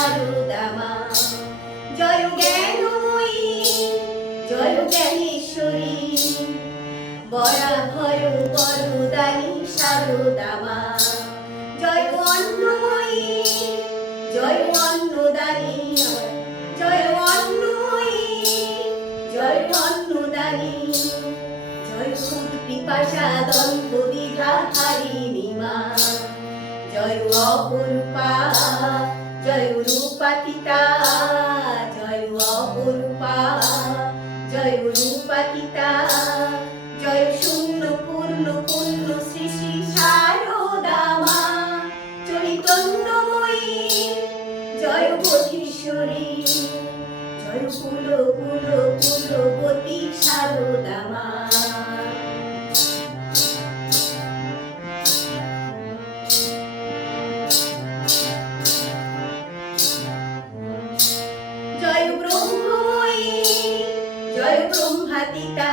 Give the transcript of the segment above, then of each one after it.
সারদা মা। জয় জ্ঞানময়ী জয় জ্ঞানেশ্বরী, বরা ভয় বরদানী সারদা মা। জয় অন্নময়ী জয় অন্নদানী, জয় অন্নময়ী জয় অন্নদানী, জয় ক্ষুদ পিপাসা দ্বন্দ্ব দ্বিধা হারিণী মা। জয় অপরূপা জয় রূপাতীতা, জয় অপরূপা জয় রূপাতীতা, জয় শূন্য পূর্ণ পূর্ণ শ্রী শ্রী সারদা মা। চৈতন্যময়ী জয় বোধীশ্বরী, জয় কুল কুল কুলবতী সারদা মা। জয় ব্রহ্মময়ী জয় ব্রহ্মাতীতা,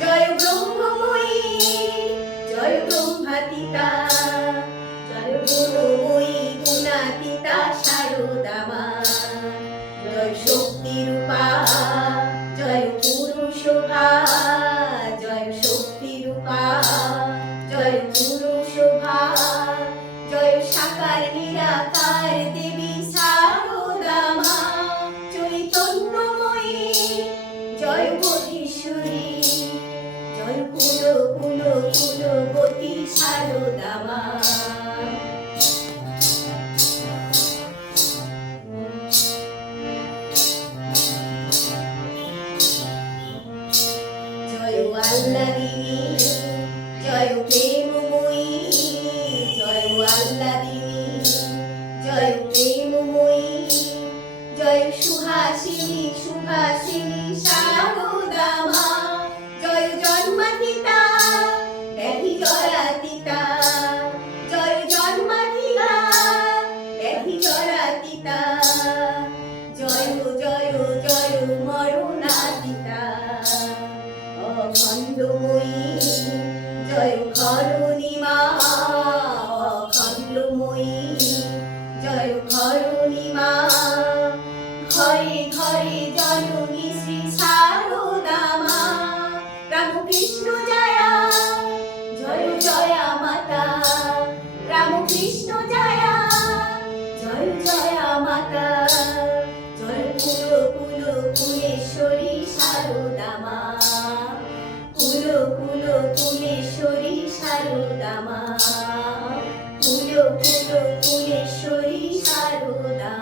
জয় ব্রহ্মময়ী জয় ব্রহ্মাতীতা, জয় গুণময়ী গুণাতীতা সারদা মা। জয় শক্তিরূপা জয় পুরুষোভা, জয় শক্তিরূপা জয় পুরুষোভা, জয় সাকার নিরাকার দেবী সারদা মা। চৈতন্যময়ী জয় বোধীশ্বরী, জয় কুল কুল কুলবতী সারদা মা। জয় আল্লাদিনী জয় প্রেমময়ী, জয় আল্লাদিনী জয় প্রেমময়ী, জয় সুহাসিনী সুভাসিনী সারদা মা। জয় জন্মাতীতা ব্যাধি জরাতীতা, জয় জন্মাতীতা ব্যাধি জরাতীতা, জয় জয় জয় মরণাতীতা। অখণ্ডময়ী জয় ঘরণী মা, অখণ্ডময়ী জয় ঘরণী মা। ঘরে ঘরে জননী শ্রী সারদা মা। রামকৃষ্ণ জয়া জয় জয়া মাতা, রামকৃষ্ণ জয়া জয় জয়া মাতা, জয় কুল কুল কুলেশ্বরী সারদা মা। কুল কুল কুলেশ্বরী সারদা মা, কুল কুল কুলেশ্বরী সারদা।